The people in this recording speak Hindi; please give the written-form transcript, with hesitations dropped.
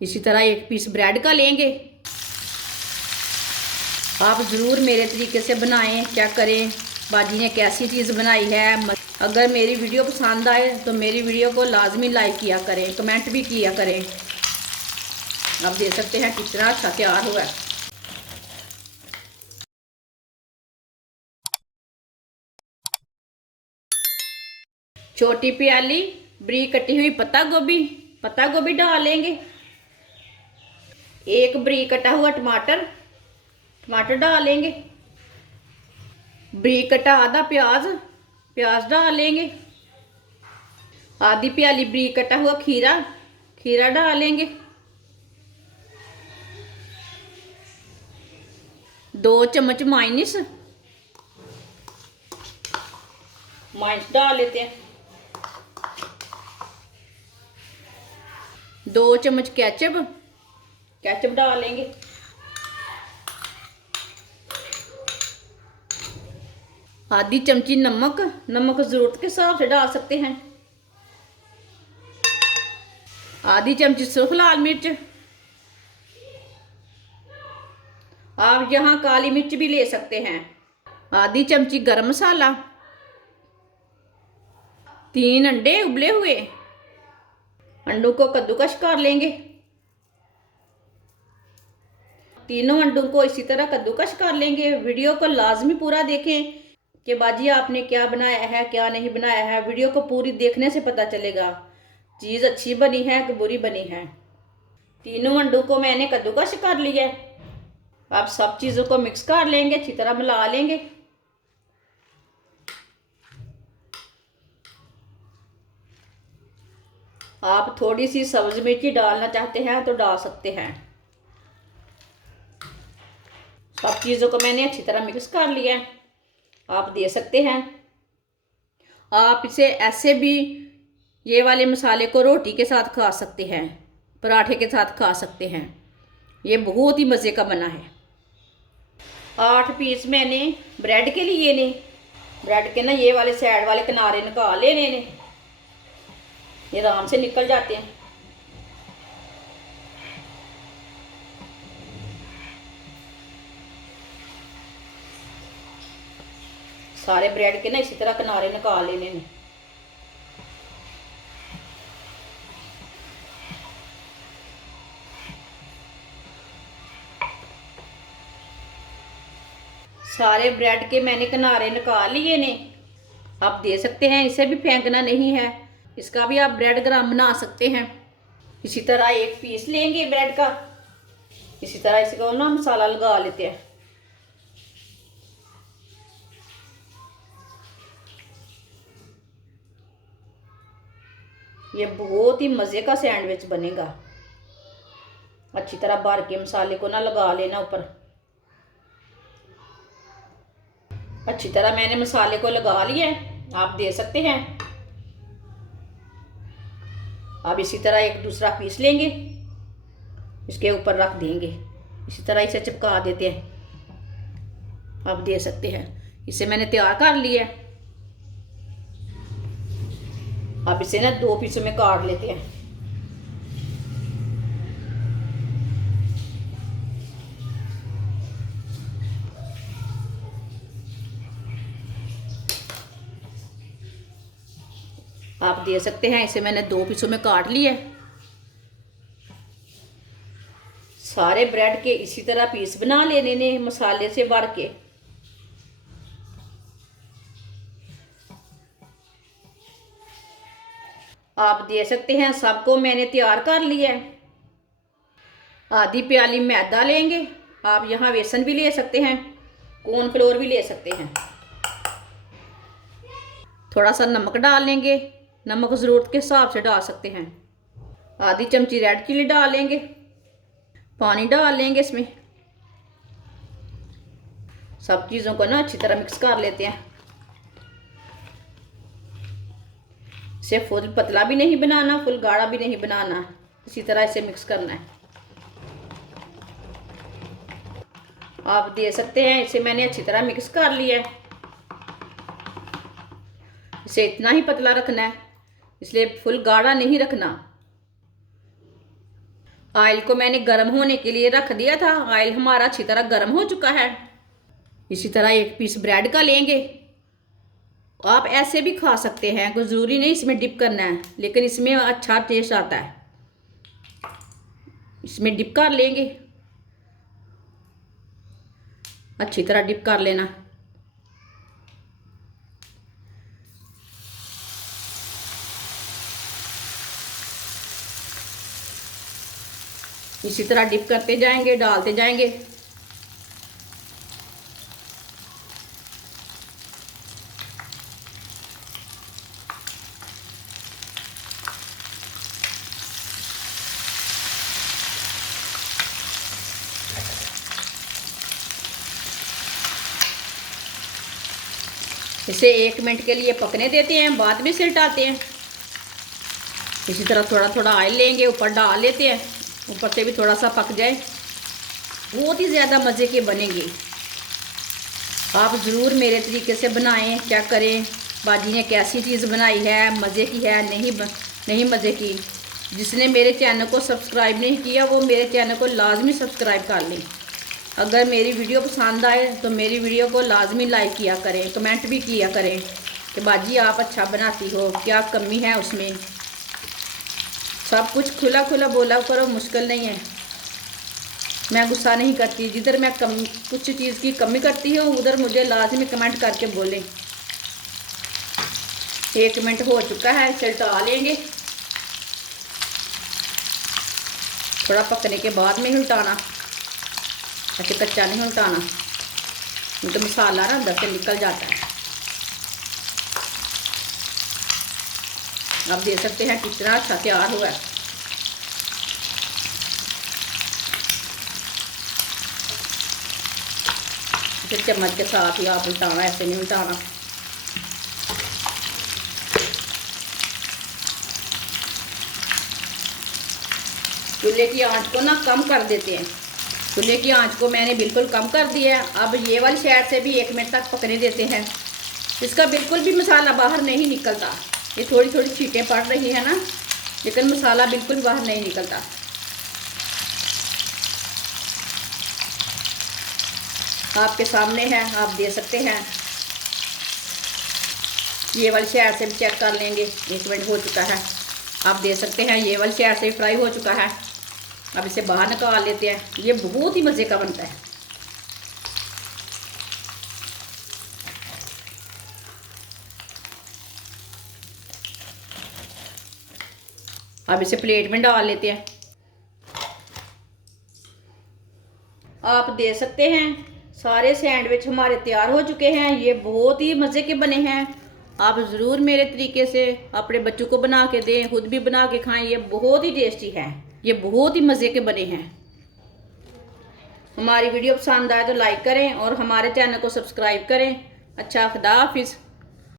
इसी तरह एक पीस ब्रेड का लेंगे। आप ज़रूर मेरे तरीके से बनाएं, चेक करें बाजी ने कैसी चीज़ बनाई है। अगर मेरी वीडियो पसंद आए तो मेरी वीडियो को लाजमी लाइक किया करें, कमेंट भी किया करें। आप देख सकते हैं कितना अच्छा तैयार हुआ है। छोटी प्याली बरीक कटी हुई पत्ता गोभी डालेंगे। एक बरीक कटा हुआ टमाटर डालेंगे। बरीक कटा आधा प्याज डालेंगे। आधी प्याली बरीक कटा हुआ खीरा डालेंगे। 2 चम्मच माइनस डाल लेते हैं। 2 चम्मच केचप डालेंगे। आधी चमची नमक ज़रूरत के हिसाब से डाल सकते हैं। आधी चमची सूख लाल मिर्च। आप यहाँ काली मिर्च भी ले सकते हैं। आधी चमची गरम मसाला। 3 अंडे उबले हुए। अंडों को कद्दूकस कर लेंगे। तीनों अंडों को इसी तरह कद्दूकस कर लेंगे। वीडियो को लाजमी पूरा देखें कि बाजी आपने क्या बनाया है क्या नहीं बनाया है। वीडियो को पूरी देखने से पता चलेगा चीज़ अच्छी बनी है कि बुरी बनी है। तीनों अंडों को मैंने कद्दूकस कर लिया है। अब सब चीज़ों को मिक्स कर लेंगे, अच्छी तरह मिला लेंगे। आप थोड़ी सी सब्ज मिर्ची डालना चाहते हैं तो डाल सकते हैं। सब चीज़ों को मैंने अच्छी तरह मिक्स कर लिया है। आप दे सकते हैं। आप इसे ऐसे भी ये वाले मसाले को रोटी के साथ खा सकते हैं, पराठे के साथ खा सकते हैं। ये बहुत ही मज़े का बना है। 8 पीस मैंने ब्रेड के लिए ने। ब्रेड के ना ये वाले साइड वाले किनारे निकाल लेने ने, ये आराम से निकल जाते हैं। सारे ब्रेड के ना इसी तरह किनारे निकाल लेने ने। सारे ब्रेड के मैंने किनारे निकाल लिए ने। आप दे सकते हैं, इसे भी फेंकना नहीं है। इसका भी आप ब्रेड ग्राम बना सकते हैं। इसी तरह एक पीस लेंगे ब्रेड का। इसी तरह इसको ना मसाला लगा लेते हैं। ये बहुत ही मज़े का सैंडविच बनेगा। अच्छी तरह भर के मसाले को ना लगा लेना ऊपर। अच्छी तरह मैंने मसाले को लगा लिया है, आप दे सकते हैं। अब इसी तरह एक दूसरा पीस लेंगे, इसके ऊपर रख देंगे। इसी तरह इसे चिपका देते हैं। आप दे सकते हैं। इसे मैंने तैयार कर लिया है। अब इसे ना 2 पीसों में काट लेते हैं। आप दे सकते हैं। इसे मैंने 2 पीसों में काट लिया है। सारे ब्रेड के इसी तरह पीस बना लेने ने मसाले से भर के। आप दे सकते हैं। सबको मैंने तैयार कर लिया है। आधी प्याली मैदा लेंगे। आप यहाँ बेसन भी ले सकते हैं, कॉर्नफ्लोर भी ले सकते हैं। थोड़ा सा नमक डाल लेंगे, नमक ज़रूरत के हिसाब से डाल सकते हैं। आधी चमची रेड चिली डाल लेंगे। पानी डाल लेंगे इसमें। सब चीज़ों को ना अच्छी तरह मिक्स कर लेते हैं। इसे फुल पतला भी नहीं बनाना, फुल गाढ़ा भी नहीं बनाना। इसी तरह इसे मिक्स करना है। आप दे सकते हैं। इसे मैंने अच्छी तरह मिक्स कर लिया है। इसे इतना ही पतला रखना है, इसलिए फुल गाढ़ा नहीं रखना। ऑयल को मैंने गर्म होने के लिए रख दिया था। ऑयल हमारा अच्छी तरह गर्म हो चुका है। इसी तरह एक पीस ब्रेड का लेंगे। आप ऐसे भी खा सकते हैं, कोई ज़रूरी नहीं इसमें डिप करना है, लेकिन इसमें अच्छा टेस्ट आता है। इसमें डिप कर लेंगे, अच्छी तरह डिप कर लेना। इसी तरह डिप करते जाएंगे, डालते जाएंगे। इसे 1 मिनट के लिए पकने देते हैं, बाद में इसे हटाते हैं। इसी तरह थोड़ा थोड़ा ऑयल लेंगे, ऊपर डाल लेते हैं, ऊपर से भी थोड़ा सा पक जाए। बहुत ही ज़्यादा मज़े के बनेंगे। आप ज़रूर मेरे तरीके से बनाएं, क्या करें बाजी ने कैसी चीज़ बनाई है, मज़े की है नहीं मज़े की। जिसने मेरे चैनल को सब्सक्राइब नहीं किया वो मेरे चैनल को लाजमी सब्सक्राइब कर लें। अगर मेरी वीडियो पसंद आए तो मेरी वीडियो को लाजमी लाइक किया करें, कमेंट भी किया करें कि बाजी आप अच्छा बनाती हो, क्या कमी है उसमें। सब कुछ खुला खुला बोला करो, मुश्किल नहीं है। मैं गुस्सा नहीं करती, जिधर मैं कुछ चीज़ की कमी करती हूँ उधर मुझे लाजमी कमेंट करके बोलें। 1 मिनट हो चुका है, इसे उल्टा लेंगे। थोड़ा पकने के बाद में ही उल्टाना, ऐसे कच्चा नहीं उल्टाना, नहीं तो मसाला ना अंदर से निकल जाता है। आप देख सकते हैं कितना अच्छा तैयार हुआ है। इसे चम्मच के साथ ही आप उल्टाना, ऐसे नहीं उल्टाना। चूल्हे की आंच को ना कम कर देते हैं। चूल्हे की आंच को मैंने बिल्कुल कम कर दिया है। अब ये वाली साइड से भी 1 मिनट तक पकने देते हैं। इसका बिल्कुल भी मसाला बाहर नहीं निकलता। ये थोड़ी थोड़ी छींटें पड़ रही है ना, लेकिन मसाला बिल्कुल बाहर नहीं निकलता। आपके सामने है, आप दे सकते हैं। ये वाली साइड से भी चेक कर लेंगे। 1 मिनट हो चुका है, आप दे सकते हैं। ये वाली साइड से भी फ्राई हो चुका है। अब इसे बाहर निकाल लेते हैं। ये बहुत ही मज़े का बनता है। अब इसे प्लेट में डाल लेते हैं। आप दे सकते हैं। सारे सैंडविच हमारे तैयार हो चुके हैं। ये बहुत ही मज़े के बने हैं। आप ज़रूर मेरे तरीके से अपने बच्चों को बना के दें, खुद भी बना के खाएं। ये बहुत ही टेस्टी है, ये बहुत ही मज़े के बने हैं। हमारी वीडियो पसंद आए तो लाइक करें और हमारे चैनल को सब्सक्राइब करें। अच्छा, खुदा हाफिज़।